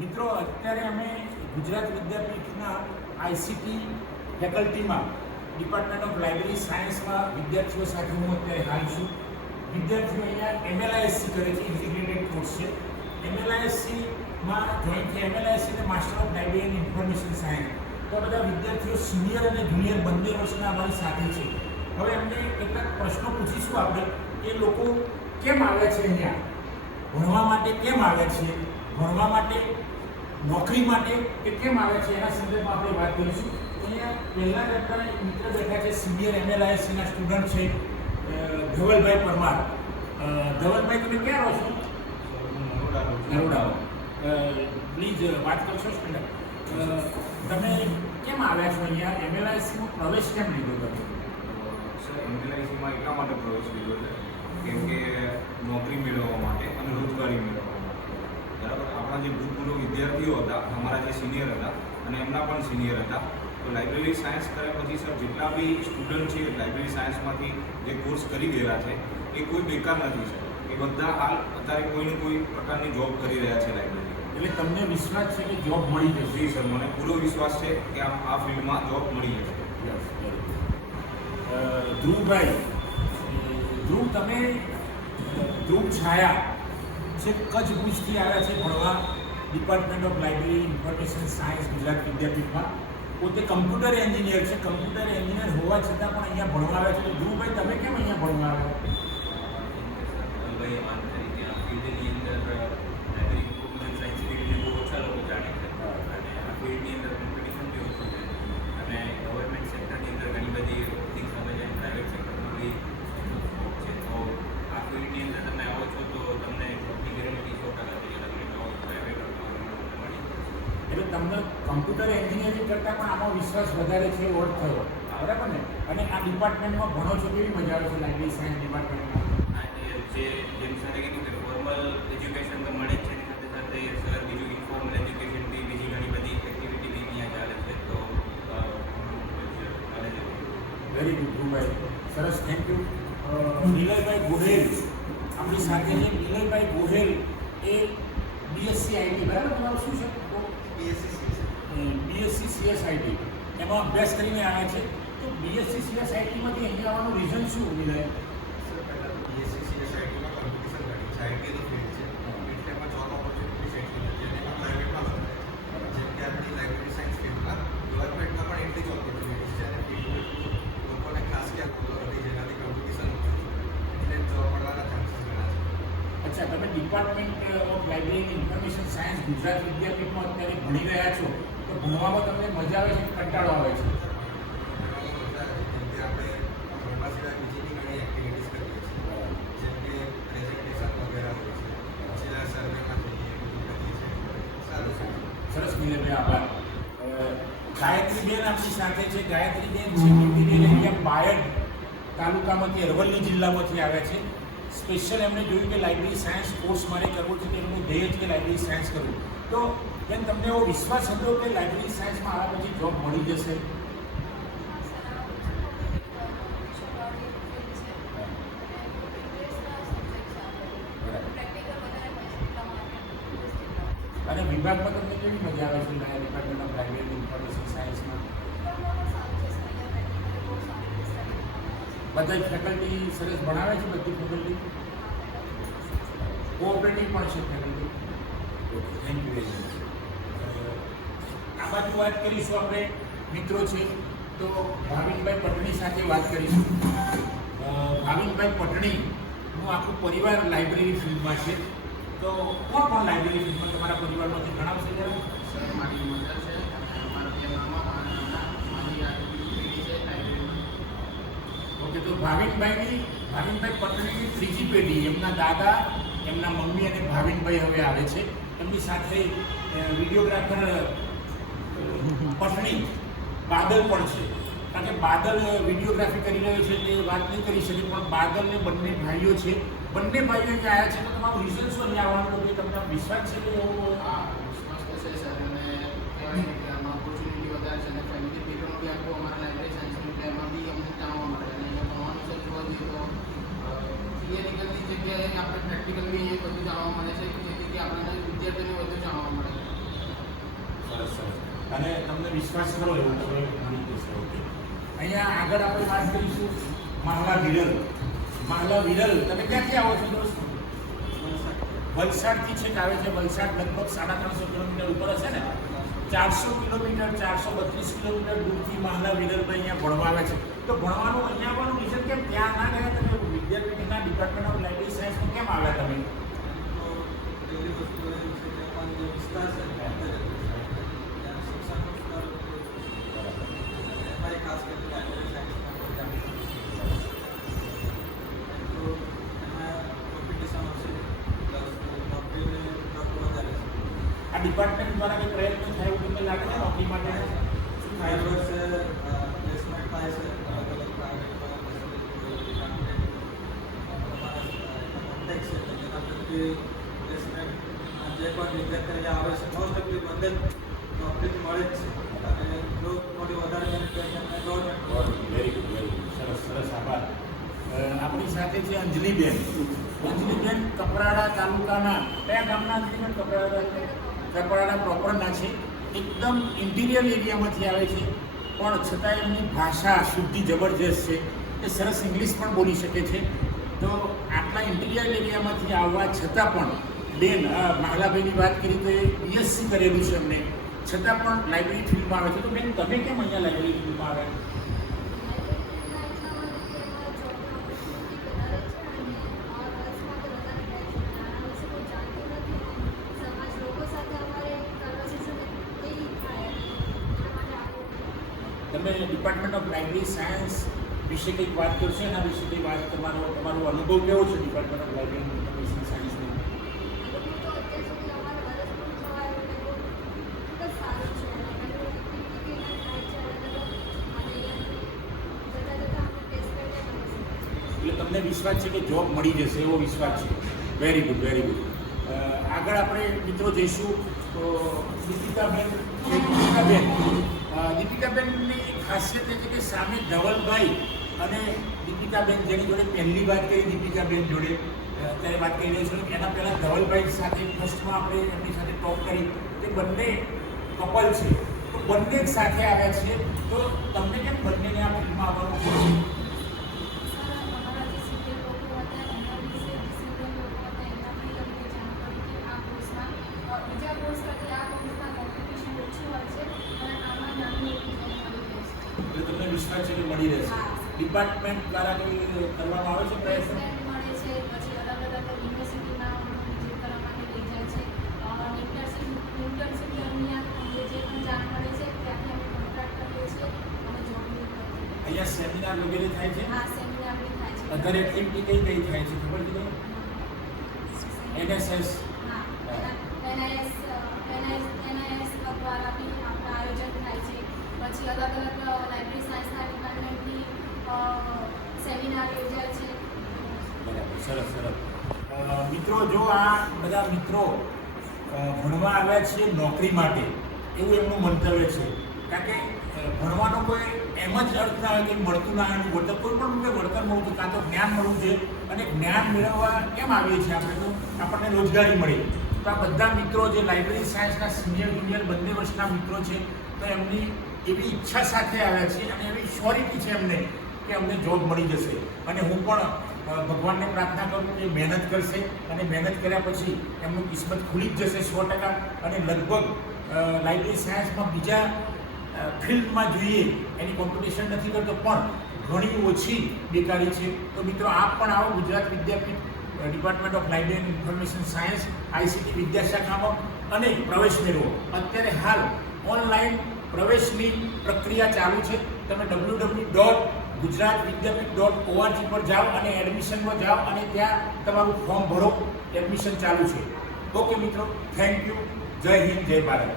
મિત્રો, અત્યારે અમે ગુજરાત વિદ્યાપીઠના આઈસીટી ફેકલ્ટીમાં ડિપાર્ટમેન્ટ ઓફ લાઇબ્રેરી સાયન્સમાં વિદ્યાર્થીઓ સાથે હું અત્યારે હાલ છું. વિદ્યાર્થીઓ અહીંયા MLISC કરે છે, ઇન્ટિગ્રેટેડ કોર્સ છે. MLISCમાં જોઈન છે. MLISC એટલે master of library and information science. તો આ બધા વિદ્યાર્થીઓ સિનિયર અને જુનિયર બંને વર્ષના અમારી સાથે છે. હવે એમને કેટલાક પ્રશ્નો પૂછીશું આપણે કે લોકો કેમ આવ્યા છે અહીંયા, ભણવા માટે કેમ આવ્યા છે, ભણવા માટે, નોકરી માટે કે કેમ આવે છે, એના સંદર્ભમાં આપણે વાત કરીશું. અહીંયા પહેલાં જ આપણા મિત્ર બેઠા છે, સિનિયર MLISCના સ્ટુડન્ટ છે ધવલભાઈ પરમાર. ધવલભાઈ, તમે ક્યાં રહો છો? નરોડા. પ્લીઝ વાત કરશો સ્ટુડન્ટ. તમે કેમ આવ્યા છો અહીંયા? MLISCમાં પ્રવેશ કેમ લીધો તમે? સર, MLISCમાં એટલા માટે પ્રવેશ લીધો છે કેમ કે નોકરી મેળવવા માટે અને રોજગારી મેળવવા માટે. બરાબર, આપણા જે ભૂતપૂર્વ વિદ્યાર્થીઓ હતા, અમારા જે સિનિયર હતા અને એમના પણ સિનિયર હતા, તો લાઇબ્રેરી સાયન્સ કર્યા પછી સર જેટલા બી સ્ટુડન્ટ છે લાઇબ્રેરી સાયન્સમાંથી જે કોર્સ કરી ગયેલા છે એ કોઈ બેકાર નથી સર. એ બધા હાલ અત્યારે કોઈને કોઈ પ્રકારની જોબ કરી રહ્યા છે લાઇબ્રેરી. એટલે તમને વિશ્વાસ છે કે જોબ મળી જશે? જી સર, મને પૂરો વિશ્વાસ છે કે આ ફિલ્ડમાં જોબ મળી જશે. ધ્રુવભાઈ, ધ્રુવ, તમે ધ્રુવ છાયા છે, કચ્છ ભુજથી આવ્યા છે ભણવા department of library information science Gujarat વિદ્યાપીઠમાં. પોતે કમ્પ્યુટર એન્જિનિયર છે. કમ્પ્યુટર એન્જિનિયર હોવા છતાં પણ અહીંયા ભણવા આવ્યા છે. તો ધ્રુવભાઈ, તમે કેમ અહીંયા ભણવા આવ્યા? ફિલ્ડની અંદર લાઇબ્રેરી ઇન્ફોર્મેશન સાયન્સ ફિલ્ડને બહુ ઓછા લોકો જાણે છે અને આ ફિલ્ડની અંદર કોમ્પિટિશન બી ઓછું છે અને ગવર્મેન્ટ સેક્ટરની અંદર ઘણી બધી ઓપનિંગ્સ આવે છે, પ્રાઇવેટ સેક્ટરમાં બી સ્કોપ છે. તો આ ફિલ્ડની અંદર તમે આવો છો તો તમને જોબની ગેરંટી 100% છે. તમને જોબ પ્રાઇવેટ મળી જશે. એટલે તમને કમ્પ્યુટર એન્જિનિયરિંગ કરતાં પણ આમાં વિશ્વાસ વધારે છે, ઓળખ થયો, બરાબર ને? અને આ ડિપાર્ટમેન્ટમાં ભણો છો, કેવી મજા આવે છે લાઇબ્રેરી સાયન્સ ડિપાર્ટમેન્ટમાં? જેમ સરે કીધું કે ફોર્મલ એજ્યુકેશન તો મળે જ છે, એની સાથે સાથે સર બીજું ઇન્ફોર્મલ એજ્યુકેશન બી બીજી ઘણી બધી એક્ટિવિટી બી અહીંયા ચાલે છે. તો ચાલે છે. વેરી ગુડ ધ્રુવભાઈ, સરસ, થેન્ક યુ. નિલયભાઈ ગોહેલ આપણી સાથે છે. નિલયભાઈ ગોહેલ એ BSc IT, બરાબર? તમારું શું છે? BSc CS IT એમાં અભ્યાસ કરીને આવ્યા છે. તો BSc CS IT માંથી અહીંયા આવવાનું રીઝન શું, નિલય? અચ્છા, તમે department of library and information science Gujarat વિદ્યાપીઠમાં અત્યારે ભણી રહ્યા છો, તો ભણવામાં તમને મજા આવે છે કે કંટાળો આવે છે? સરસ, મિલનભાઈ, આભાર. ગાયત્રીબેન આપણી સાથે છે. ગાયત્રીબેન છે ઇન્ટિરિયર એરિયા બાયડ તાલુકામાંથી, અરવલ્લી જિલ્લામાંથી આવ્યા છે. સ્પેશિયલ એમણે જોયું કે લાઇબ્રેરી સાયન્સ કોર્સ મારે કરવો છે, તેમનું ધ્યેય છે કે લાઇબ્રેરી સાયન્સ કરવું. તો બેન, તમને એવો વિશ્વાસ હતો કે લાઇબ્રેરી સાયન્સમાં આવ્યા પછી જોબ મળી જશે? અને વિભાગમાં તમને કેવી મજા આવે છે ડિપાર્ટમેન્ટ ઓફ લાઇબ્રેરી ઇન્ફોર્મેશન સાયન્સમાં? બધા જ ફેકલ્ટી સરસ ભણાવે છે? બધી ફેકલ્ટી કોઓપરેટિવ પણ છે faculty? Okay, thank you very much. આ બાજુ વાત કરીશું આપણે, મિત્રો છે તો ભાવિનભાઈ પટણી સાથે વાત કરીશું. ભાવિનભાઈ પટણીનું આખું પરિવાર લાઇબ્રેરી ફિલ્ડમાં છે. તો કોણ કોણ લાઇબ્રેરી ફિલ્ડમાં તમારા પરિવારમાંથી જણાવશે જરા? સર, મારી મધર છે અને મારા બે મામા અને મારી આ પેઢી છે લાઇબ્રેરીમાં. ઓકે, તો ભાવિનભાઈ પટણીની ત્રીજી પેઢી, એમના દાદા, એમના મમ્મી અને ભાવિનભાઈ હવે આવે છે. એમની સાથે વિડીયોગ્રાફર પટણી બાદલ પણ છે. કારણ કે બાદલ વિડીયોગ્રાફી કરી રહ્યો છે એટલે વાત નહીં કરી શકે, પણ બાદલને બંને ભાઈઓ છે. બંને ભાઈઓ જે આવ્યા છે તો તમારું રીઝન શું અહીંયા આવવાનું? કે તમને વિશ્વાસ છે કે એવો? આ વિશ્વાસ તો છે સર, અને કહેવાય ને કે આમાં ઓપોર્ચ્યુનિટી વધારે છે અને ફેમિલી બેકગ્રાઉન્ડ બી આખું અમારા લાઇબ્રેરી સાયન્સનું એટલે એમાં બી અમને જાણવા મળે. અને અહીંયા ભણવાનું સર જોવા જઈએ તો થિયરિકલની જગ્યાએ આપણે પ્રેક્ટિકલ બી એ બધું જાણવા મળે છે, જેથી આપણને વિદ્યાર્થીઓને વધુ જાણવા મળે. અને તમને વિશ્વાસ કરો એવું તમે મળી જશે. ઓકે, અહીંયા આગળ આપણે વાત કરીશું માહલા વિરલ. માહલા વિરલ, તમે ક્યાંથી આવો છો દોસ્ત? વલસાડથી છેક આવે છે. વલસાડ લગભગ 350 કિલોમીટર ઉપર હશે ને. 400 કિલોમીટર 432 કિલોમીટર દૂરથી માહલા વિરલભાઈ અહીંયા ભણવા આવે છે. તો ભણવાનું અહીંયા આવવાનું રીઝન કેમ? ત્યાં ના ગયા તમે? વિદ્યાપીઠના ડિપાર્ટમેન્ટ ઓફ લાઇબ્રેરી સાયન્સમાં કેમ આવ્યા તમે? આ ડિપાર્ટમેન્ટ દ્વારા કંઈ પ્રયત્ન થાય એવું તમને લાગે છે નોકરી માટે? શું થાય છે? જે પણ વિદ્યાર્થી આવે છે મોસ્ટ ઓફલી બધે નોકરી મળે જ છે અને જો થોડી વધારે મહેનત કરીએ government. Very good, very good, સરસ સરસ, આભાર. આપણી સાથે છે અંજલિબેન. અંજલિબેન કપરાડા તાલુકાના કયા ગામના? અંજલિબેન કપરાડા પ્રોપરના છે. એકદમ ઇન્ટિરિયર એરિયામાંથી આવે છે, પણ છતાં એમની ભાષા શુદ્ધિ જબરજસ્ત છે. એ સરસ ઇંગ્લિશ પણ બોલી શકે છે. તો આટલા ઇન્ટિરિયર એરિયામાંથી આવવા છતાં પણ બેન, માહલાભાઈની વાત કરી તો એ બીએસસી કરેલું છે એમને, છતાં પણ લાઇબ્રેરી ફિલ્ડમાં આવે છે. તો બેન, તમે કેમ અહીંયા લાઇબ્રેરી ફિલ્ડમાં આવ્યા? તમે ડિપાર્ટમેન્ટ ઓફ લાઇબ્રેરી સાયન્સ વિશે કંઈક વાત કરશો? એના વિશે કંઈ વાત, તમારો અનુભવ કેવો છે ડિપાર્ટમેન્ટ ઓફ લાઇબ્રેરી ઇન્ફોર્મેશન સાયન્સનો? એટલે તમને વિશ્વાસ છે કે જોબ મળી જશે એવો વિશ્વાસ છે? Very good, very good. આગળ આપણે મિત્રો જઈશું તો દીપિકાબેન. દીપિકાબેનની ખાસિયત એ છે કે સામે ધવલભાઈ અને દીપિકાબેન, જેની જોડે પહેલી વાત કરી દીપિકાબેન જોડે અત્યારે વાત કરી રહી છું, એના પહેલાં ધવલભાઈ સાથે ફર્સ્ટમાં આપણે એમની સાથે ટોક કરી. તે બંને કપલ છે, તો બંને જ સાથે આવ્યા છે. તો તમને કેમ બંનેને આ ફિલ્મમાં આવવાનું થયું? એટલે તમને વિશ્વાસ છે કે મળી રહેશે? ડિપાર્ટમેન્ટ દ્વારા કોઈ કરવામાં આવે છે પ્રયત્ન? મળે છે, પછી અલગ અલગ યુનિવર્સિટીમાં વિઝિટ કરવા માટે લઈ જાય છે. ઇન્ટર્નશીપ દરમિયાન અમને જે પણ જાણ મળે છે ત્યાંથી અમે કોન્ટ્રાક્ટ કરીએ છીએ અને જોબ કરીએ છીએ. અહીંયા સેમિનાર વગેરે થાય છે? આ સેમિનાર બી થાય છે. અધર એક્ટિવિટી કઈ થાય છે ખબર છે? NSS? હા, NIS દ્વારા બી આપણા આયોજન થાય છે. પછી અલગ અલગ લાઇબ્રેરી સાયન્સના ડિપાર્ટમેન્ટની સેમિનાર યોજાય છે. બરાબર, સરસ સરસ. મિત્રો, જો આ બધા મિત્રો ભણવા આવ્યા છે નોકરી માટે, એવું એમનું મંતવ્ય છે. કારણ કે ભણવાનો કોઈ એમ જ અર્થ ના હોય કે મળતું ના હોય, વળતર કોઈ પણ રૂપે વળતર મળવું, કાં તો જ્ઞાન મળવું છે. અને જ્ઞાન મેળવવા કેમ આવીએ છીએ આપણે? તો આપણને રોજગારી મળી. તો આ બધા મિત્રો જે લાઇબ્રેરી સાયન્સના સિનિયર જુનિયર બંને વર્ષના મિત્રો છે, તો એમની એવી ઈચ્છા સાથે આવ્યા છે અને એવી શ્યોરિટી છે એમને કે અમને જોબ મળી જશે. અને હું પણ ભગવાનને પ્રાર્થના કરું કે મહેનત કરશે અને મહેનત કર્યા પછી એમનું કિસ્મત ખુલી જ જશે 100%. અને લગભગ લાઇબ્રેરી સાયન્સમાં બીજા ફિલ્ડમાં જોઈએ એની કોમ્પિટિશન નથી કરતો, પણ ઘણી ઓછી બેકારી છે. તો મિત્રો, આપ પણ આવો Gujarat Vidyapith department of library and information science ICT વિદ્યાશાખામાં અને પ્રવેશ મેળવો. અત્યારે હાલ ઓનલાઈન પ્રવેશની પ્રક્રિયા ચાલુ છે. તમે www.gujaratvidyapith.org પર જાઓ અને એડમિશનમાં જાઓ અને ત્યાં તમારું ફોર્મ ભરો. એડમિશન ચાલુ છે. ઓકે મિત્રો, થેન્ક યુ. જય હિન્દ, જય ભારત.